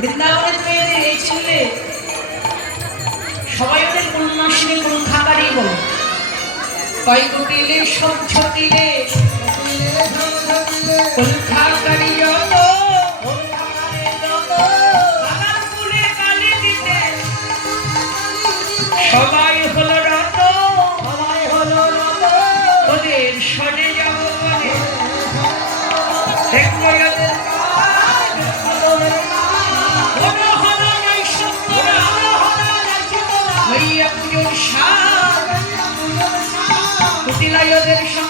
বৃন্দাবনে মেয়েদের এই ছেলে সবাই ওদের কোন মাসে কোন খাবারই বলে কয় কুটিলে সব ছটিলে কোন খাকারি কুটিলাই ওদের সঙ্গে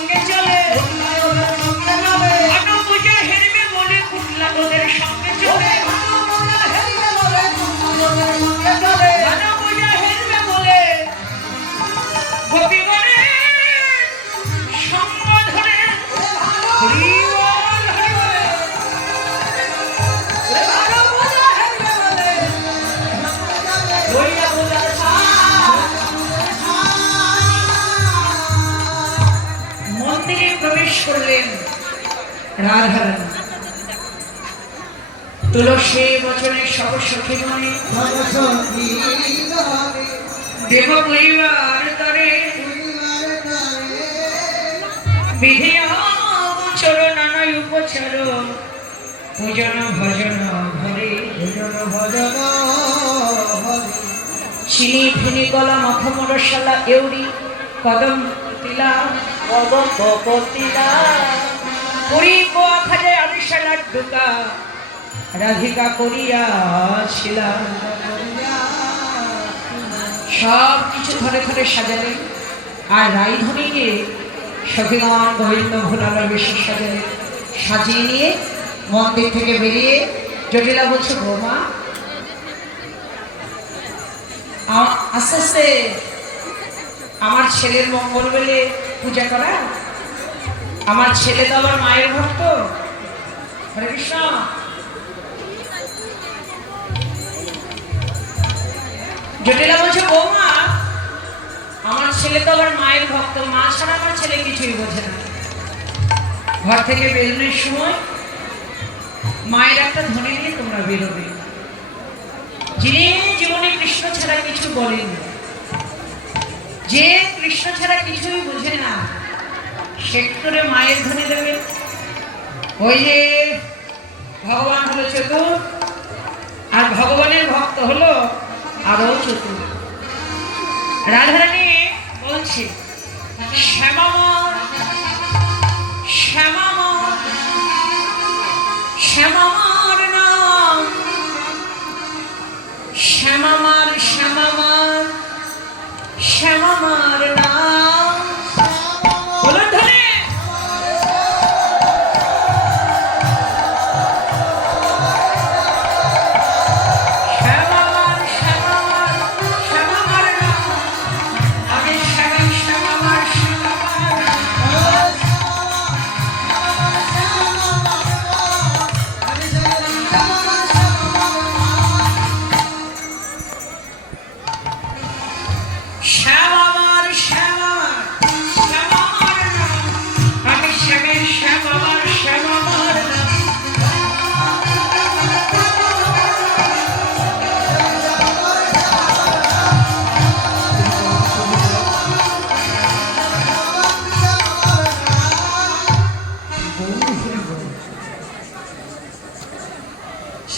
রাধারানী তুলসী বচনে সব সখী মনে দেব পরিবার উপচার। পূজন ভজন ঘরে চিনি ফিনি গলা মখমরশালা এউরি, কদম তিলা, কদম কপতিলা। রাধিকা করিয়া সব কিছু ধরে ধরে সাজালেন। আর রাইধনীকে সখীগণ গোবিন্দ ভোলালা বেশি সাজালেন। সাজিয়ে নিয়ে মন্দির থেকে বেরিয়ে জটিলা বলছে বৌমা আস্তে আস্তে আমার ছেলের মঙ্গল বলে পূজা করা আমার ছেলে তো আমার মায়ের ভক্ত? হরে কৃষ্ণ। জটিলা বলছে, বৌমা, আমার ছেলে তো আবার মায়ের ভক্ত। মা ছাড়া আমার ছেলে কিছুই বোঝে না। ঘর থেকে বেরোনোর সময় মায়ের একটা ধ্বনি নিয়ে তোমরা বেরোবে। যিনি জীবনে কৃষ্ণ ছাড়া কিছু বলেন যে কৃষ্ণ ছাড়া কিছুই বোঝে না সেক্টরে মায়ের ধ্বনি দেবে। ওই যে ভগবান হলো চতুর, আর ভগবানের ভক্ত হলো আরও চতুর। রাধারানী বলছে শ্যামামর শ্যামামর শ্যামামার নাম, শ্যামামার শ্যামামার শ্যামামার নাম।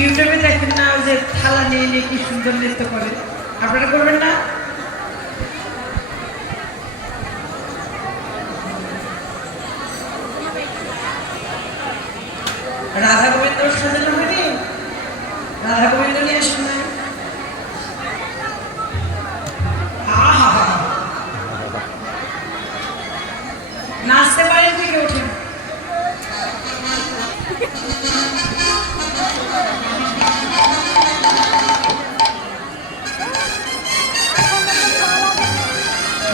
ইউটিউবে দেখেন না যে থালা নিয়ে নিয়ে কি সুন্দর নৃত্য করে। আপনারা করবেন না? রাধা গোবিন্দ সাজানো হয়নি? রাধা গোবিন্দ নিয়ে শোনা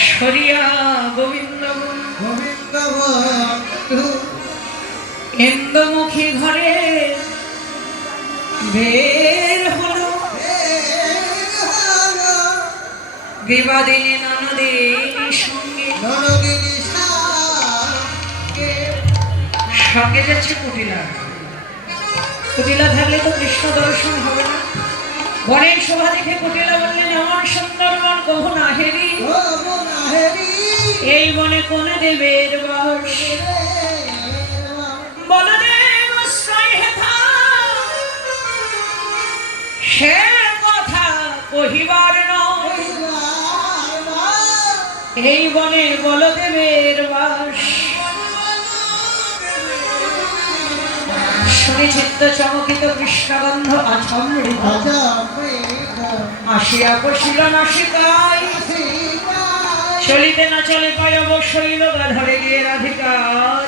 সরিয়া গোবিন্দ গোবিন্দ বন্ধু ঘরে বের হলো। বিবাদিনী ননদের সঙ্গে। সঙ্গে যাচ্ছে কুটিলা। কুটিলা থাকলে তো কৃষ্ণ দর্শন হবে না। বনের শোভা দেখে কুটিলা বললেন এমন সুন্দর বন কহু না হেরি এই বনে কোন দেবের বাস? বলদেব সে কথা কহিবার নয়। এই বনে বলদেবের বাস। শুনে চিত্ত চমকিত কৃষ্ণগন্ধ আচমৃত আসিয়া বসিল নাসিকায়। চলিতে না চলে পায় অবশ্যই লোকা ধরে গিয়ে রাধিকার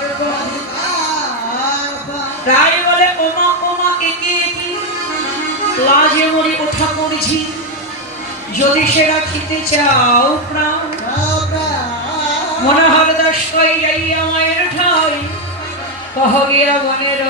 তাই বলে ওমা ওমা একে একে লাজে মরি ওঠা পড়েছি। যদি সে রাখিতে চাও প্রাণ মনে হবে দশ কই যাইয়া মায়ের ঠাই? কহ গিয়া মনের